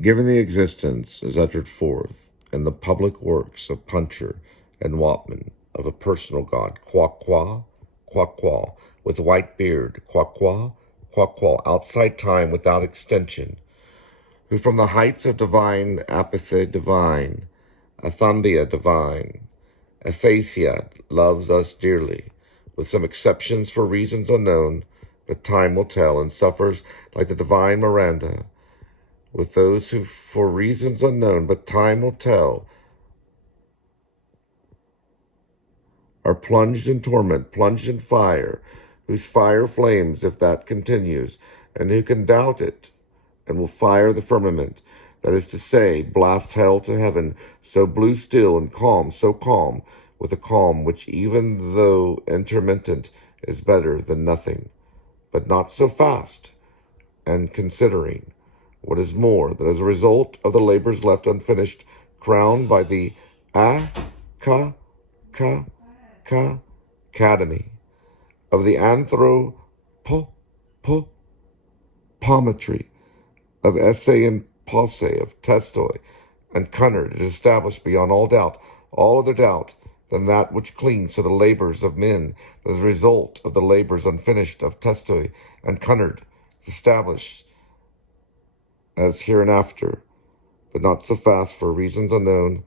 Given the existence, as uttered forth in the public works of Puncher and Wattmann, of a personal God, quaquaquaqua, with white beard, quaquaquaqua, outside time, without extension, who from the heights of divine apathia divine, athambia divine, aphasia loves us dearly, with some exceptions for reasons unknown, but time will tell, and suffers like the divine Miranda, with those who, for reasons unknown, but time will tell, are plunged in torment, plunged in fire, whose fire flames if that continues, and who can doubt it, and will fire the firmament, that is to say, blast hell to heaven, so blue still and calm, so calm, with a calm which even though intermittent is better than nothing, but not so fast, and considering, what is more, that as a result of the labors left unfinished, crowned by the Acacacacademy of the Anthropopopometry, of Essy-in-Possy, of Testew and Cunard, it is established beyond all doubt, all other doubt, than that which clings to the labors of men, that as a result of the labors unfinished of Testew and Cunard, is established as hereinafter, but not so fast for reasons unknown,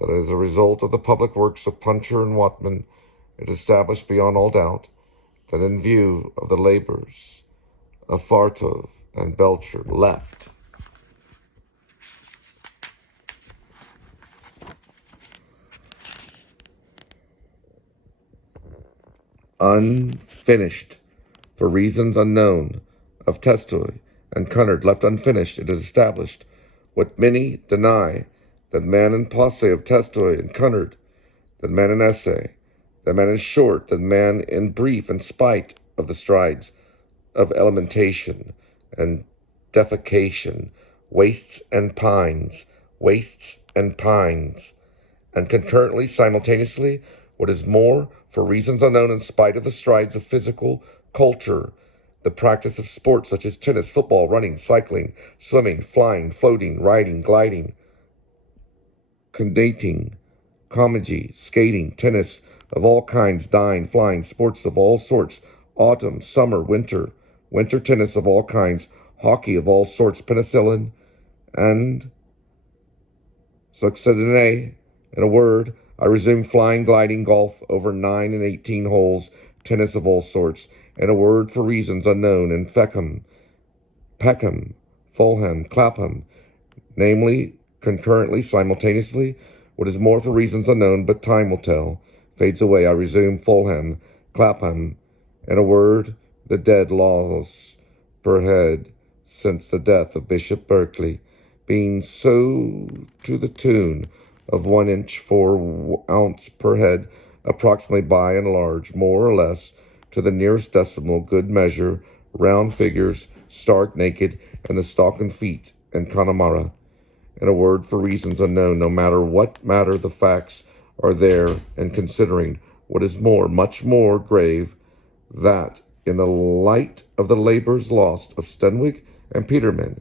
that as a result of the public works of Puncher and Wattmann, it is established beyond all doubt, that in view of the labors of Fartov and Belcher left unfinished for reasons unknown, of Testew and Cunard left unfinished, it is established, what many deny, that man in posse of Testew and Cunard, that man in essay, that man in short, that man in brief, in spite of the strides of alimentation and defecation, wastes and pines, and concurrently, simultaneously, what is more, for reasons unknown, in spite of the strides of physical culture, the practice of sports such as tennis, football, running, cycling, swimming, flying, floating, riding, gliding, conating, camogie, skating, tennis of all kinds, dying, flying, sports of all sorts, autumn, summer, winter tennis of all kinds, hockey of all sorts, penicilline, and succedanea. In a word, I resume flying, gliding, golf over 9 and 18 holes, tennis of all sorts, and a word for reasons unknown in Feckham Peckham Fulham Clapham, namely, concurrently, simultaneously, what is more for reasons unknown, but time will tell, fades away. I resume Fulham Clapham, in a word, the dead laws per head since the death of Bishop Berkeley, being so to the tune of 1 inch 4 ounce per head, approximately by and large, more or less, to the nearest decimal, good measure, round figures, stark naked, and the stocking feet and Connemara. In a word, for reasons unknown, no matter what matter the facts are there, and considering what is more, much more grave, that in the light of the labors lost of Steinweg and Peterman,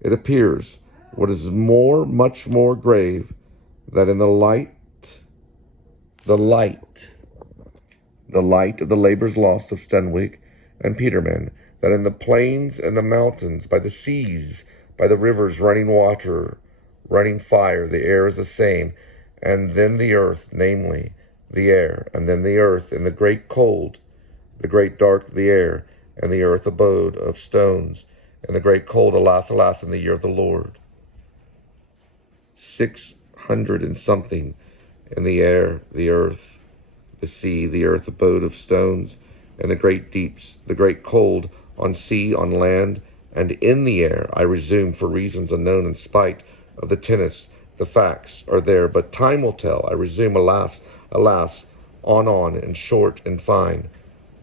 it appears what is more, much more grave, that in the light of the labors lost of Steinweg and Peterman, that in the plains and the mountains, by the seas, by the rivers running water, running fire, the air is the same, and then the earth, namely, the air, and then the earth, in the great cold, the great dark, the air, and the earth abode of stones, and the great cold, alas, alas, in the year of the Lord. 600 and something, in the air, the earth, the sea, the earth abode of stones, and the great deeps, the great cold, on sea, on land, and in the air. I resume for reasons unknown, in spite of the tennis, the facts are there, but time will tell. I resume, alas, alas, on, and short and fine,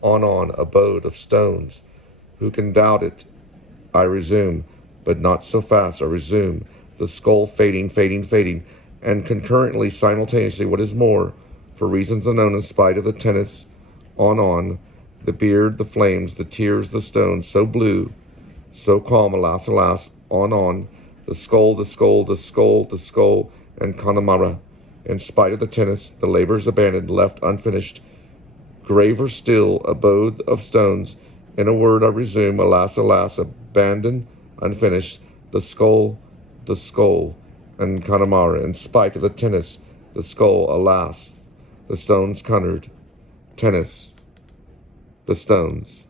on, abode of stones. Who can doubt it? I resume, but not so fast. I resume, the skull fading, and concurrently, simultaneously, what is more, for reasons unknown, in spite of the tennis, on, the beard, the flames, the tears, the stones, so blue, so calm, alas, alas, on, the skull, the skull, the skull, the skull, and Connemara. In spite of the tennis, the labors abandoned, left unfinished. Graver still, abode of stones. In a word, I resume, alas, alas, abandoned, unfinished, the skull, and Connemara. In spite of the tennis, the skull, alas, the stones, Cunard, tennis, the stones,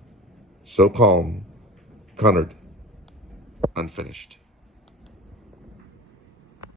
so calm, Cunard, unfinished.